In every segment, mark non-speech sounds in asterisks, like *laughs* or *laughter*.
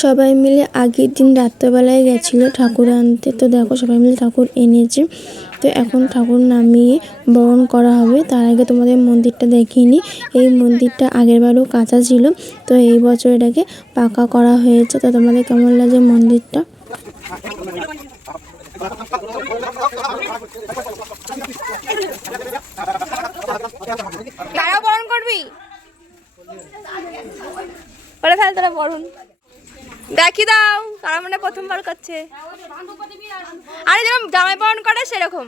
সবাই মিলে আগের দিন রাত্রেবেলায় গেছিল ঠাকুর আনতে। তো দেখো সবাই মিলে ঠাকুর এনেছে। তো এখন ঠাকুর নামিয়ে বরণ করা হবে। তার আগে তোমাদের মন্দিরটা দেখিনি এই মন্দিরটা আগেরবারও কাঁচা ছিল। তো এই বছর এটাকে পাকা করা হয়েছে। তো তোমাদের কেমন লাগে মন্দিরটা? বরণ করবি? তারা বরণ। দেখি দাও তারা মানে প্রথমবার করছে। আরে যেরকম জামাই বরণ করে সেরকম।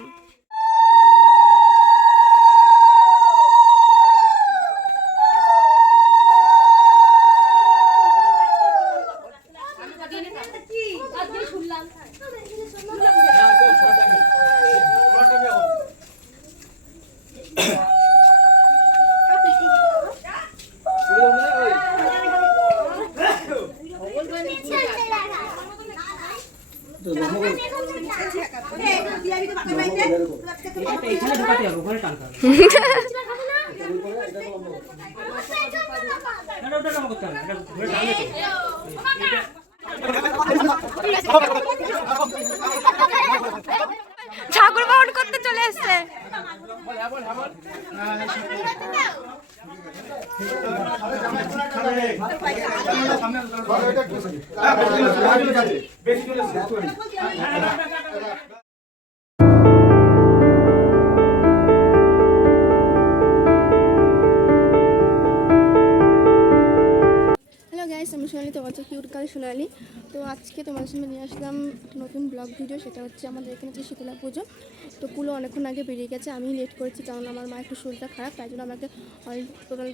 শরীরটা খারাপ তাই জন্য আমাকে অনেক টোটাল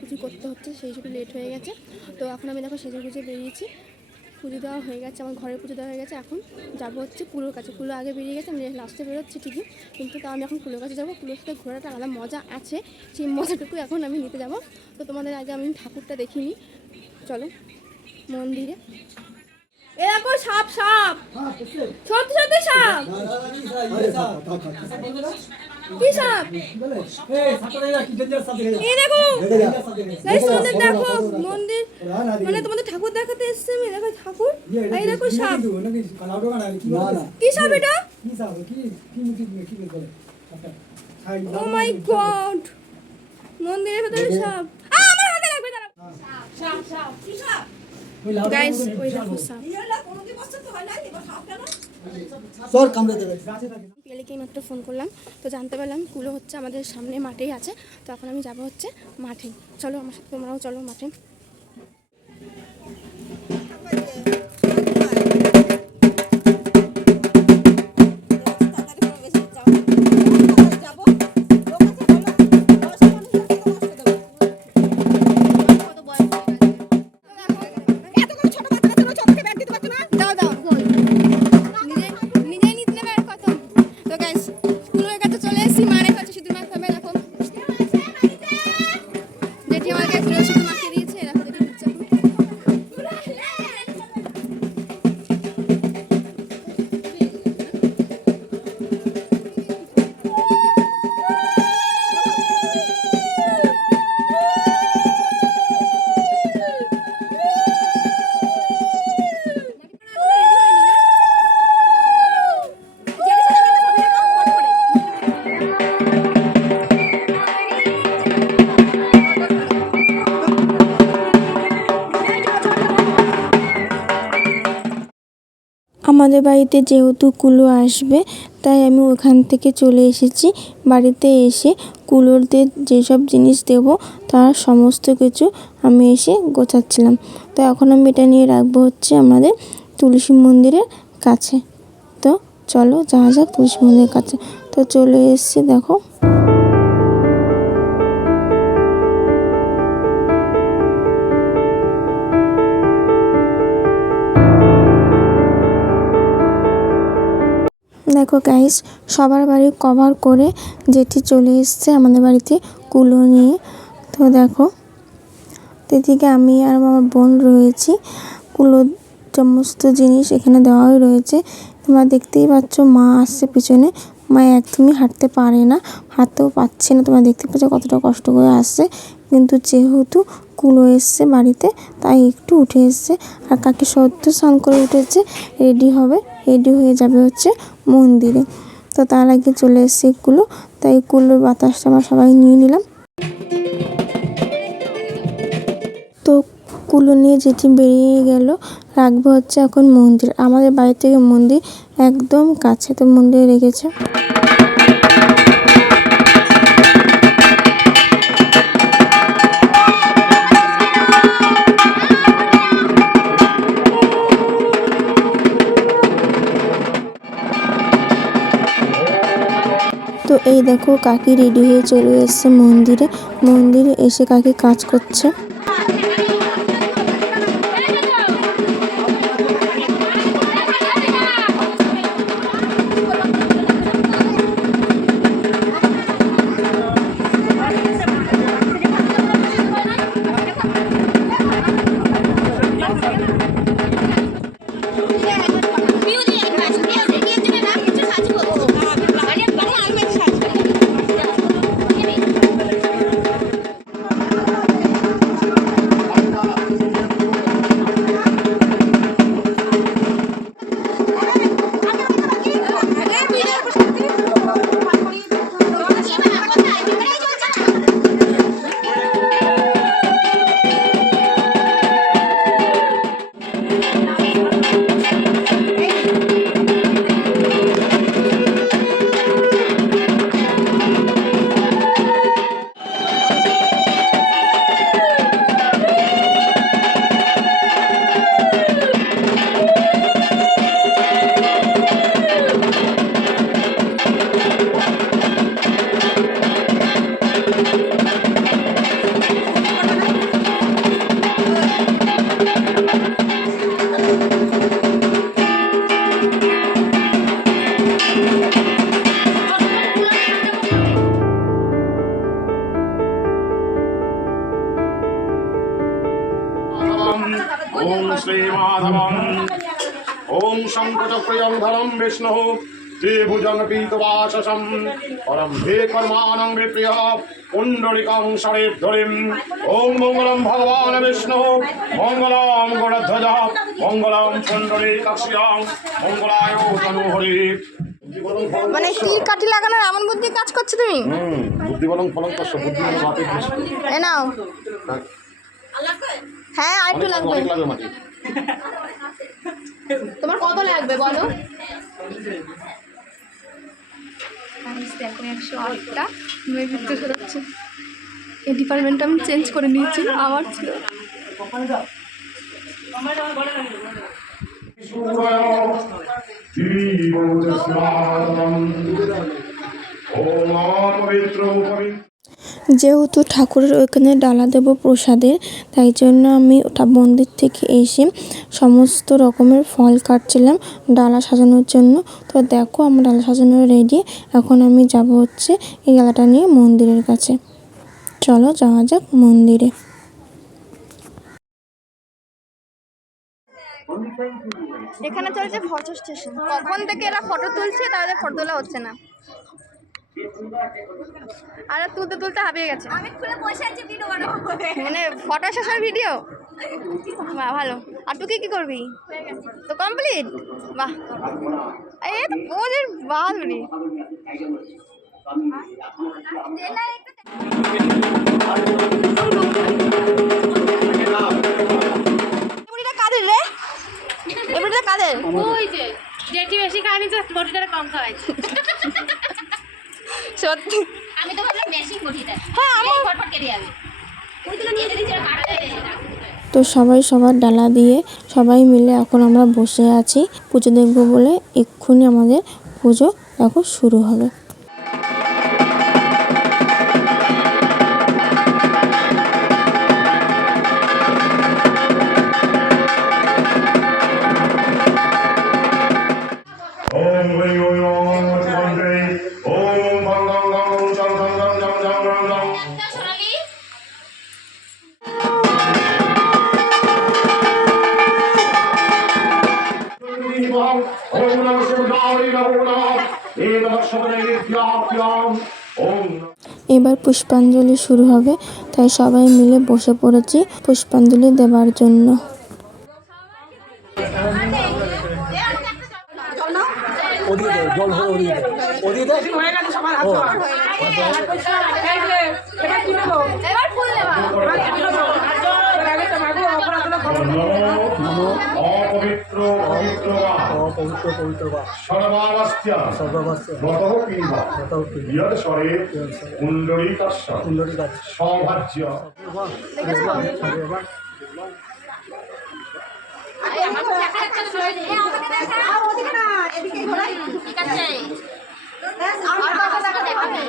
কিছু করতে হচ্ছে সেই জন্য লেট হয়ে গেছে তো এখন আমি দেখো সেজে গুজে বেরিয়েছি পুজো দেওয়া হয়ে গেছে আমার ঘরের পুজো দেওয়া হয়ে গেছে এখন যাব হচ্ছে কুলোর কাছে কুলো আগে বেরিয়ে গেছে আমি লাস্টে বেরোচ্ছি ঠিকই কিন্তু তাও আমি এখন কুলোর কাছে যাব কুলোর সাথে ঘোরাটা আলাদা মজা আছে সেই মজাটুকু এখন আমি নিতে যাব তো তোমাদের আগে আমি ঠাকুরটা দেখিনি চলো মন্দিরে এ দেখো সাপ সাপ সত্যি সত্যি সাপ সাপ? মানে তোমাদের ঠাকুর দেখাতে এসছে সাপ। সাপ গড মন্দিরের ভেতরে সাপ। লাগবে দাঁড়াও। গাইস ওই দেখো সাপ সর কামড়ে দেবে। মাত্র ফোন করলাম তো জানতে পারলাম কুলো হচ্ছে আমাদের সামনে মাঠেই আছে তো এখন আমি যাব হচ্ছে মাঠে। চলো আমার সাথে তোমরাও চলো মাঠে। আমাদের বাড়িতে যেহেতু কুলো আসবে, তাই আমি ওখান থেকে চলে এসেছি। বাড়িতে এসে কুলোরদের যেসব জিনিস দেব, তার সমস্ত কিছু আমি এসে গোছাচ্ছিলাম। তো এখন আমি এটা নিয়ে রাখব হচ্ছে আমাদের তুলসী মন্দিরের কাছে। তো চলো যাওয়া যাক তুলসী মন্দিরের কাছে। তো চলে এসেছি, দেখো। দেখো গাইস সবার বাড়ি কভার করে যেটি চলে এসছে আমাদের বাড়িতে কুলো নিয়ে। তো দেখো, এদিকে আমি আর আমার বোন রয়েছি। কুলো সমস্ত জিনিস এখানে দেওয়াই রয়েছে। তোমরা দেখতেই পাচ্ছ, মা আসছে পিছনে। মা একদমই হাঁটতে পারে না, হাঁটতেও পারছে না। তোমরা দেখতে পাচ্ছ কতটা কষ্ট করে আসছে। কিন্তু যেহেতু কুলো এসছে বাড়িতে, তাই একটু উঠে এসছে। আর কাকি সদ্য স্নান করে উঠেছে রেডি হবে। রেডি হয়ে যাবে হচ্ছে মন্দিরে। তো তার আগে চলে এসছে কুলো, তাই কুলোর বাতাসটা আমরা সবাই নিয়ে নিলাম। তো কুলো নিয়ে যেটি বেরিয়ে গেল, রাখব হচ্ছে এখন মন্দির। আমাদের বাড়ি থেকে মন্দির একদম কাছে, তো মন্দিরে রেখেছে। তো এই দেখো কাকি রেডি হয়ে চলে এসছে মন্দিরে। মন্দিরে এসে কাকি কাজ করছে। শ্রীমাধবম ওম শঙ্কচক্রিয়ং ধরম বিষ্ণু ত্রিভুজং পীতবাসসম। পরম হে কর্মাণং বিপ্রিয় পুণ্ডরিকং শরেদ্ধরিম ওম মঙ্গলম ভগবান বিষ্ণু। মঙ্গলম গণধ্বজ। মঙ্গলম পুণ্ডরীকাক্ষ্যং মঙ্গলায় তনুহরি মানে কি কাঠি লাগানোর এমন বুদ্ধি কাজ করছ তুমি? বুদ্ধি বলং ফলং কষ্ট বুদ্ধি এ নাও। হ্যাঁ। আর একটু লাগবে। তোমার কত লাগবে বলো? দেখো একশো আটটা মেয়ে ঘুরতে সরাচ্ছে এই ডিপার্টমেন্টটা আমি চেঞ্জ করে নিয়েছি আমার ছিল। ওম পবিত্র পবিত্র যেহেতু ঠাকুরের ওইখানে ডালা দেবো প্রসাদের, তাই জন্য আমি ওটা মন্দির থেকে এসে সমস্ত রকমের ফল কাটছিলাম ডালা সাজানোর জন্য। তো দেখো আমার ডালা সাজানো রেডি এখন আমি যাব হচ্ছে এই ডালাটা নিয়ে মন্দিরের কাছে। চলো যাওয়া যাক মন্দিরে। এখানে চলছে ফটো স্টেশন কখন থেকে এরা ফটো তুলছে তাদের ফটো তোলা হচ্ছে না। আরে তুলতে তুলতে হাবিয়ে গেছে। আমি খুলে বসে আছি ভিডিও বানাবো। মানে ফটো শেষের ভিডিও বাহ ভালো। আর তুই কি কি করবি? তো কমপ্লিট বাহ। এই তো বাহাদুরি বুড়িটা কাদের রে? এই কাদের? ওই যে যেটি বেশি খায়নি তো বটিটা কম খাওয়াইছে। *laughs* সত্যি। আমি তো ভাবলাম মেশিন বটিটা হ্যাঁ আমি ফটফট কেটে যাবে ওইগুলো নিয়ে যদি তো সবাই সবার ডালা দিয়ে সবাই মিলে এখন আমরা বসে আছি। পুজো দেখব বলে এক্ষুনি আমাদের পুজো এখন শুরু হবে। এবার পুষ্পাঞ্জলি শুরু হবে তাই সবাই মিলে বসে পড়েছি পুষ্পাঞ্জলি দেবার জন্য। ওদিকে জল ওদিকে। ওদিকে দে ও এবার ফুল নেবা নমো অপবিত্র পবিত্র বা অপবিত্র পবিত্র বা সর্বাবস্থা সর্বাবস্থ গতঃ কিংবা ইয়ৎ স্বরে কুণ্ডলীকাস্য সুন্দরী গাছ সৌভাজ্য ঠিক আছে আর কথা দেখা দেখাবে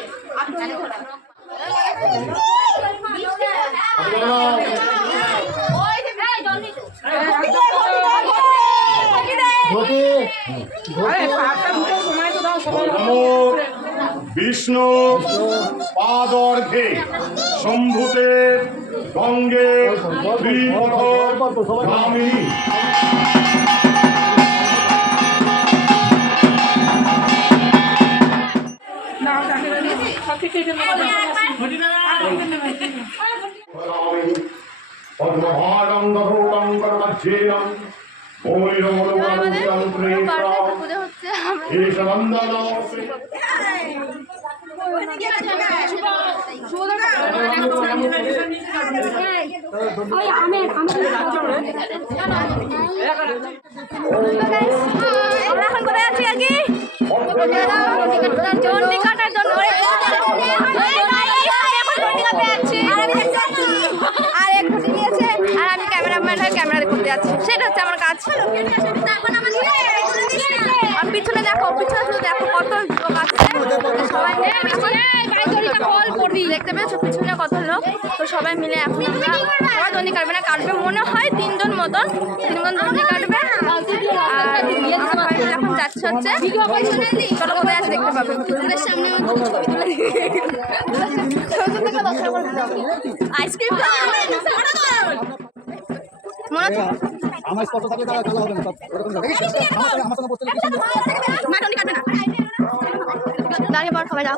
ওই যে জল নিতে নমো বিষ্ণু পাদর্ঘে শম্ভুতে গঙ্গে ত্রিপথ আমরা এখন কোথায় আছি আগে চন্ডিকাটার জন্য আর এক ঘটি নিয়েছে আর আমি ক্যামেরাম্যান হয়ে ক্যামেরা করতে যাচ্ছি সেটা হচ্ছে আমার কাজ আর পিছনে দেখো পিছনে শুধু দেখো কত লোক আছে সবাই মিলে দেখতে পেয়েছ পিছনে কত লোক তো সবাই মিলে এখন আমরা কাটবে না কাটবে মনে হয় তিনজন মতন তিনজন দণ্ডি কাটবে। আর আমার বাড়িতে যাচ্ছে হচ্ছে চলো কোথায় আছে দেখতে পাবে। সামনে আইসক্রিম মনে হচ্ছে আমার স্পর্শ থাকলে তারা খেলা হবে না এরকম আমার আমার সঙ্গে বসতে কি সুন্দর মা দণ্ডি কাটবে না দাঁড়িয়ে পর যাও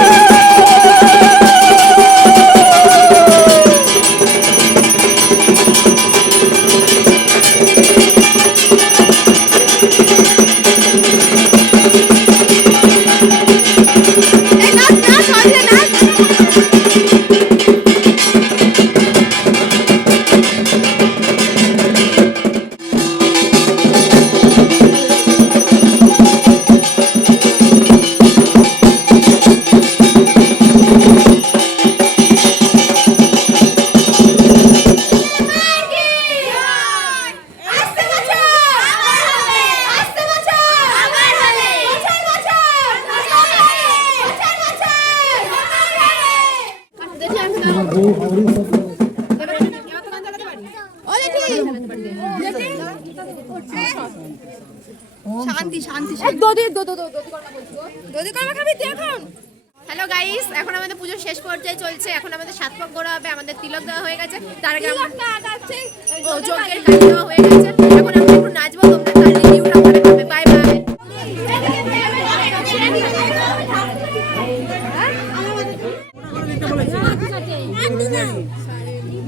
শান্তি শান্তি দদি দদি কর্মা খাবি তুই এখন হ্যালো গাইস এখন আমাদের পুজো শেষ পর্যায়ে চলছে। এখন আমাদের সাত পাক করা হবে আমাদের তিলক দেওয়া হয়ে গেছে। তার আগে ও যজ্ঞের কাজ দেওয়া হয়ে গেছে। এখন আমরা একটু নাচবো তোমরা তার রিভিউটা পরে পাবে বাই বাই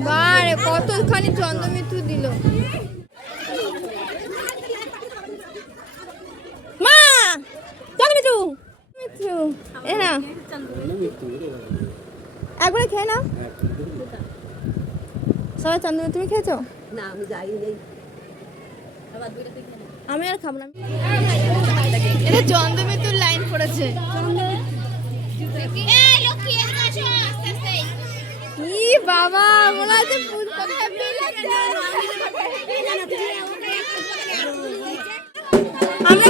বারে কতখানি চন্দ্রমিত্র দিল মা চন্দ্রমিত্র মিত্র এ না একবারে খেয়ে নাও। সবাই চন্দ্রমিত্র তুমি খেয়েছো? না আমি আর খাব না। এটা চন্দ্রমিত্রর লাইন পড়েছে। বাবা মনে হচ্ছে আমরা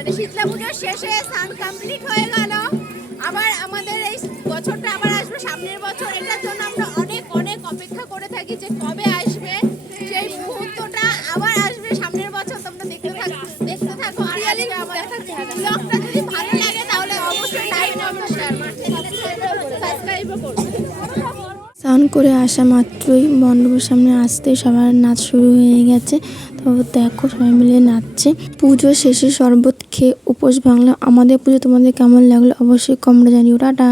মানে শীতলা পুজোর শেষে স্নান কমপ্লিট হয়ে গেল। আবার আমাদের এই বছরটা আবার আসবে সামনের বছর। এটার জন্য আমরা অনেক অনেক অপেক্ষা করে থাকি যে কবে আসবে। সেই মুহূর্তটা আবার আসবে সামনের বছর। তোমরা দেখতে থাকো দেখতে থাকো। আর আজকে আমাদের ব্লগটা যদি ভালো লাগে তাহলে অবশ্যই লাইক কমেন্ট শেয়ার সাবস্ক্রাইবও করবে স্নান করে আসা মাত্রই মণ্ডপের সামনে আসতে সবার নাচ শুরু হয়ে গেছে। দেখো সবাই মিলে নাচছে। পুজো শেষে শরবত খেয়ে উপোস ভাঙলাম। আমাদের পুজো তোমাদের কেমন লাগল অবশ্যই কমরা জানিও। টাটা।